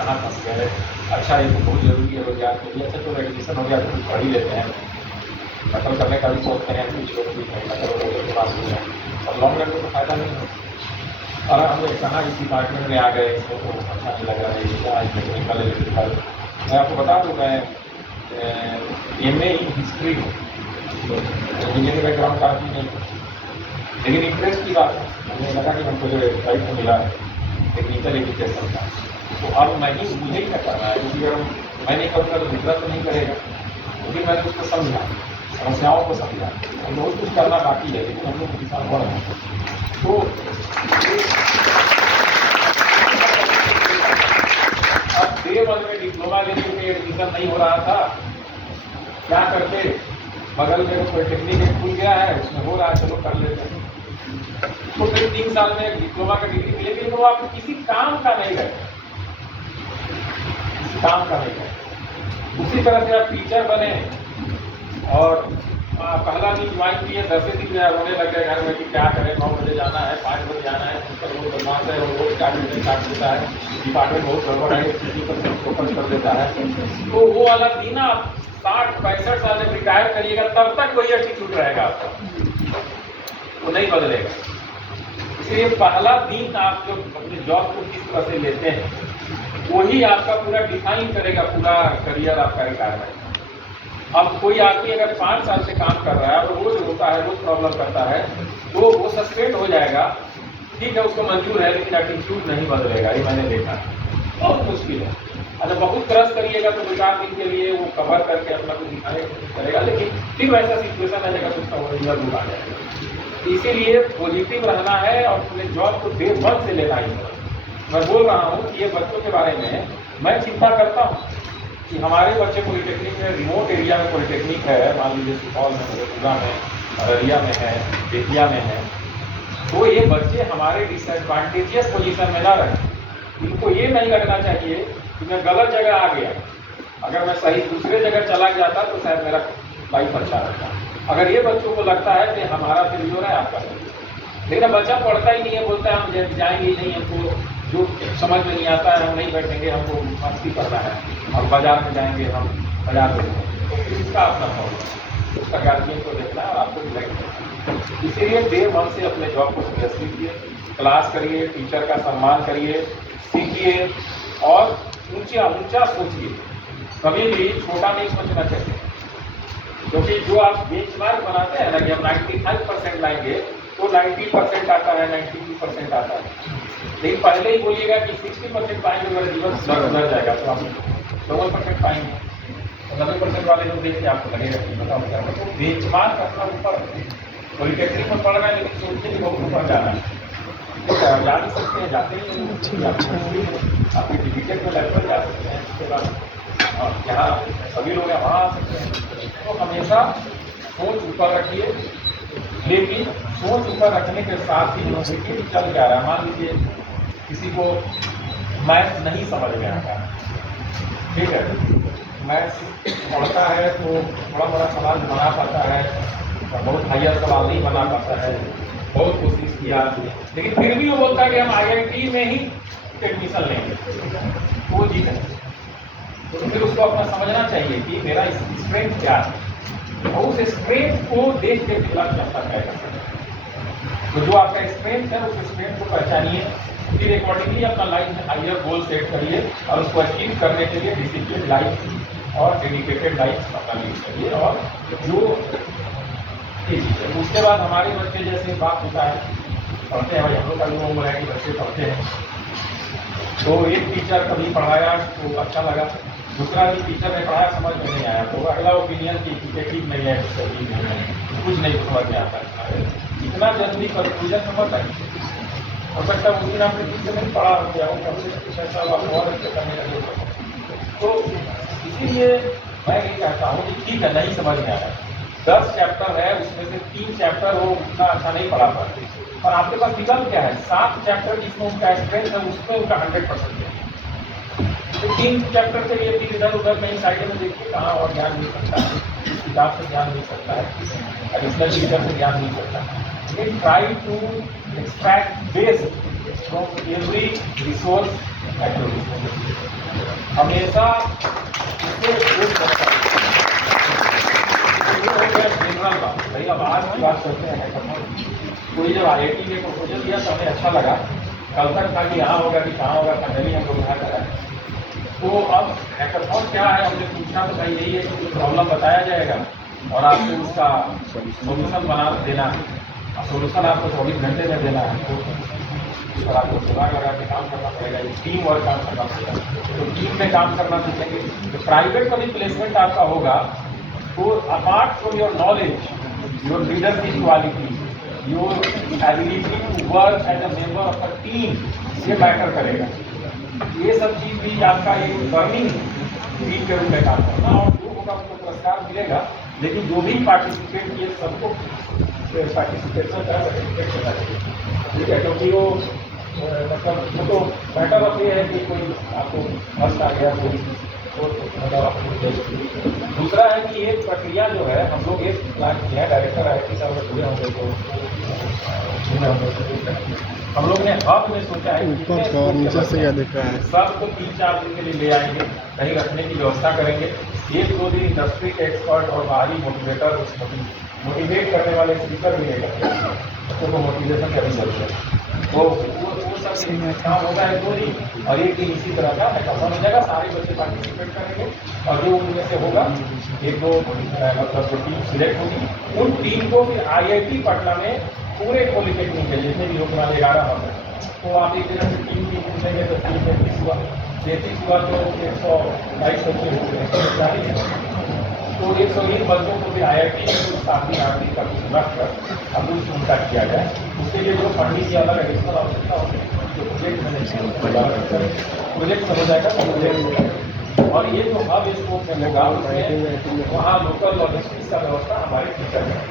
कहाँ फंस गए, अच्छा ये तो बहुत जरूरी है रोजगार के लिए, अच्छा तो एडमिशन हो गया तो कुछ पढ़ ही लेते हैं, नकल करने का भी सोचते हैं, कुछ लोग भी हैं नकल वगैरह के पास भी है, और लॉन्ग रन में तो फायदा नहीं है। और हम लोग कहाँ इस डिपार्टमेंट में आ गए, इसको तो अच्छा नहीं लग रहा है, क्या टेक्निकल इलेक्ट्रिकल। मैं आपको बता दूँ, मैं MA इन हिस्ट्री हूँ, इंजीनियरिंग बैकग्राउंड काफ़ी नहीं, लेकिन इंटरेस्ट की बात है, मुझे लगा कि हमको जो राइट को मिला है टेक्निकल एजुकेशन का, तो अब मुझे ही क्या करना है, क्योंकि अगर मैं नहीं करूँगा तो दूसरा तो नहीं करेगा, क्योंकि मैंने उसको समझा, समस्याओं को समझा, और बहुत कुछ करना बाकी है, लेकिन हम लोग किसान बढ़ रहे हैं। तो अब डे 1 में डिप्लोमा लेने के एडमिशन नहीं हो रहा था, क्या करते, बगल में पॉलिटेक्निक खुल गया है, उसमें हो रहा है, चलो कर लेते हैं। तो फिर 3 साल में डिप्लोमा का डिग्री मिले, लेकिन वो आप किसी काम का नहीं गए, किसी काम का नहीं गए। उसी तरह से आप टीचर बने और पहला दिन ज्वाइन किए, 10 दिन जो है रोने लग गए घर में कि क्या करें, 9 बजे जाना है, 5 बजे जाना है, प्रिंसिपल बहुत बदमाश है, और रोज काट देता है, डिपार्टमेंट बहुत गड़बड़ है, किसी पर फोकस कर देता है। तो वो वाला दिन आप 60-65 साल में रिटायर करिएगा, तब तक वही एटीट्यूड रहेगा आपका, वो नहीं बदलेगा। इसलिए पहला दिन आप जो अपने जॉब को किस तरह से लेते हैं, वही आपका पूरा डिफाइन करेगा पूरा करियर आपका रिटायरमेंट। अब कोई आदमी अगर 5 साल से काम कर रहा है और रोज रोता है, रोज प्रॉब्लम करता है, तो वो सस्पेंड हो जाएगा, ठीक है, उसको मंजूर है, लेकिन एटीट्यूड नहीं बदलेगा, ये मैंने देखा, बहुत मुश्किल है। अगर बहुत क्रश करिएगा तो 2-4 दिन के लिए वो कवर करके अपना कुछ दिखाने करेगा, लेकिन फिर वैसा सिचुएशन आ जाएगा तो उसका ओरिजिनल रूप आ जाएगा। इसीलिए पॉजिटिव रहना है और अपने जॉब को डे 1 से लेना ही है। मैं बोल रहा हूँ कि ये बच्चों के बारे में मैं चिंता करता हूँ कि हमारे बच्चे पॉलिटेक्निक में, रिमोट एरिया में पॉलिटेक्निक है, मान लीजिए सुपौल में, मधेपुरा में, अररिया में है, बेतिया में है, तो ये बच्चे हमारे डिसएडवांटेजियस पोजीशन में ना रहें। इनको ये नहीं लगना चाहिए कि मैं गलत जगह आ गया, अगर मैं सही दूसरे जगह चला जाता तो शायद मेरा लाइफ अच्छा रहता। अगर ये बच्चों को लगता है कि हमारा फेल्योर है आपका, लेकिन बच्चा पढ़ता ही नहीं है, बोलता है हम जाएंगे ही नहीं, हमको जो समझ में नहीं आता है हम नहीं बैठेंगे, हमको मस्ती करना है, और बाजार में जाएंगे हम बाजार में, तो इसका अपना प्रॉब्लम, उसका गार्जियन को देखना है और आपको भी लगना। इसीलिए डे 1 से अपने जॉब को सीरियसली कीजिए, क्लास करिए, टीचर का सम्मान करिए, सीखिए और ऊंचा सोचिए, कभी भी छोटा नहीं सोचना चाहिए, क्योंकि जो आप बेंचमार्क बनाते हैं ना कि हम 95% लाएंगे तो 90% आता है, 92% आता है, लेकिन पहले ही बोलिएगा कि 60% पाएंगे, मेरा जीवन सुधर जाएगा, तो आप 90% पाएंगे, 90% वाले लोग देखिए आपको लगेगा कि बताओ क्या, तो बेंचमार्क अपना ऊपर, पॉलिटेक्निक में पढ़ रहे हैं लेकिन सोचते कि बहुत ऊपर जाना है, तो जा नहीं सकते हैं, जाते ही आपके डिजिटल में लेवल जा सकते हैं, उसके बाद जहाँ सभी लोग हैं वहाँ आ सकते हैं। तो हमेशा सोच ऊपर रखिए, लेकिन सोच ऊपर रखने के साथ ही यूनिवर्सिटी चल जा रहा है, मान लीजिए किसी को मैथ्स नहीं समझ में आता, ठीक है, मैथ्स पढ़ता है तो बड़ा बड़ा सवाल बना पाता है, बहुत हायर सवाल नहीं बना पाता है, बहुत कोशिश किया, लेकिन फिर भी वो बोलता है कि हम IIT में ही एडमिशन लेंगे, तो वो जीत है। तो फिर उसको अपना समझना चाहिए कि मेरा स्ट्रेंथ क्या है, और उस स्ट्रेंथ को देख के डेवलप करना चाहिए। तो जो आपका स्ट्रेंथ है उस स्ट्रेंथ को पहचानिए, फिर अकॉर्डिंगली अपना लाइफ में हायर गोल सेट करिए और उसको अचीव करने के लिए डिसिप्लिन लाइफ और डेडिकेटेड लाइफ अपना लीड करिए। और जो उसके बाद हमारे बच्चे जैसे बात होता है पढ़ते हैं, भाई हम लोग का भी उम्र है कि बच्चे पढ़ते हैं, तो एक टीचर कभी पढ़ाया तो अच्छा लगा, दूसरा भी टीचर ने पढ़ाया समझ में नहीं आया, तो अगला ओपिनियन की ठीक नहीं है, ठीक नहीं है, कुछ नहीं समझ में आता है। इतना जल्दी कंफ्यूजन समझ नहीं हो सकता, उस दिन आपने ठीक से नहीं पढ़ा गया कुछ ऐसा और अच्छे करने का। तो इसीलिए मैं ये कहता हूँ कि ठीक है नहीं समझ में आया, 10 चैप्टर है उसमें से 3 चैप्टर वो उतना अच्छा नहीं पढ़ा पाते, और आपके पास विकल्प क्या है, 7 चैप्टर जिसमें उनका स्ट्रेंथ है उसमें उनका 100% है, तो 3 चैप्टर के लिए फिर इधर उधर नहीं साइड में देखिए कहाँ और ज्ञान मिल सकता है, इस किताब से ज्ञान मिल सकता है, एडिशनल टीचर से ज्ञान मिल सकता है। लेकिन try to extract best from every resource at your disposal. हमेशा इससे एक जनरल बात भाई। अब आज की बात करते हैं हैकाथॉन। कोई जब IIT ने प्रपोजल दिया तो हमें अच्छा लगा। कल तक था कि यहाँ होगा कि कहाँ होगा, फाइनली हम लोग यहाँ करा। तो अब हैकाथॉन क्या है, हमने पूछना तो भाई यही है कि प्रॉब्लम बताया जाएगा और आपको उसका सोल्यूशन बना देना है। सोल्यूशन आपको 24 घंटे में देना है, तो इस पर आपको दिमाग लगा के काम करना पड़ेगा। टीम वर्क काम करना पड़ेगा, तो टीम में काम करना सीखेंगे। तो प्राइवेट में भी प्लेसमेंट आपका होगा तो apart from your knowledge, your leadership quality, your ability to work as a member of a team, ये मैटर करेगा। ये सब चीज़ भी आपका एक बर्निंग टीम के रूप में काम करना, और जो होगा उनको पुरस्कार मिलेगा। लेकिन जो भी पार्टिसिपेट किए सबको पार्टिसिपेशन का सर्टिफिकेट देना चाहिए, ठीक है, क्योंकि वो मतलब वो तो बेटर ऑफ ये है कि कोई आपको फर्स्ट आ गया कोई। दूसरा है कि ये प्रक्रिया जो है हम लोग एक प्लान किया है, डायरेक्टर IIT साहब में जुड़े होंगे तो हम लोग ने हब में सोचा है नीचे से क्या देखा है, सबको 3-4 दिन के लिए ले आएंगे, कहीं रखने की व्यवस्था करेंगे। 1-2 दिन इंडस्ट्री के एक्सपर्ट और बाहरी मोटिवेटर, मोटिवेट करने वाले स्पीकर भी लेकर तो मोटिवेशन की अभी जरूरत है। वो सब काम होता है 2 दिन, और 1 दिन इसी तरह का हैकाथॉन हो जाएगा। सारे बच्चे पार्टिसिपेट करेंगे और जो उनमें से होगा 1-2 मतलब जो टीम सिलेक्ट होगी, उन टीम को फिर IIT पटना में पूरे पॉलिटेक्निक के जितने भी लोग 11 होंगे, तो आप एक तरह से टीम भी चुनेंगे तो 30 हुआ, 33 हुआ तो 122 बच्चे हो गए, 140 तो 120 बच्चों को फिर IIT में कुछ 7 दिन 8 दिन का कुछ रख कर अब उनसे उनका किया जाए। उसके लिए जो फंडिंग की अलग एडिशनल आवश्यकता होती है जो प्रोजेक्ट में हो जाएगा तो प्रोजेक्ट। और ये जो हब स्कोप में होगा उसमें वहाँ लोकल लॉजिस्टिक्स का व्यवस्था हमारे टीचर है।